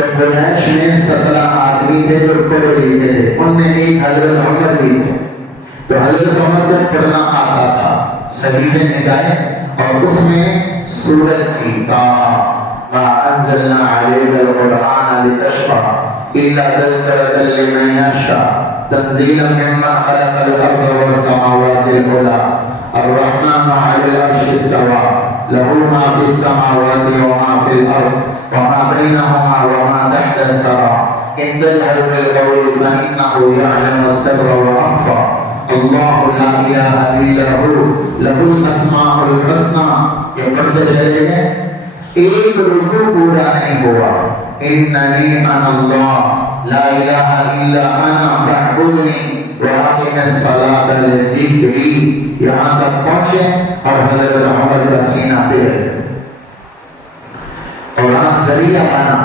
تو قریش میں 17 آدمی تھے جو پڑھے لکھے تھے، ان میں ایک حضرت عمر بھی تھے، تو حضرت عمر کو پڑھنا آتا تھا، صحیفے نکالے اور اس میں سورت تھی طٰہٰ ما انزلنا علیک القرآن لتشقى الا تذکرۃ لمن یخشی تنزیلا ممن خلق الارض والسماوات العلی الرحمن علی العرش استوى له ما في السماوات وما في الارض وما بينهما وما تحت الثرى ان تجهر بالقول فانه يعلم السر واخفى اللہ لا الہ الا ہو لہ الاسماء الحسنى۔ یہ پڑھتے چلے گئے، ایک رکوع پورا نہیں ہوا، اننی انا اللہ لا الہ الا انا فاعبدنی واقم الصلاۃ لذکری، یہاں تک پہنچے اور حضرت عمر کا سینہ پھر قرآن ذریعہ بنا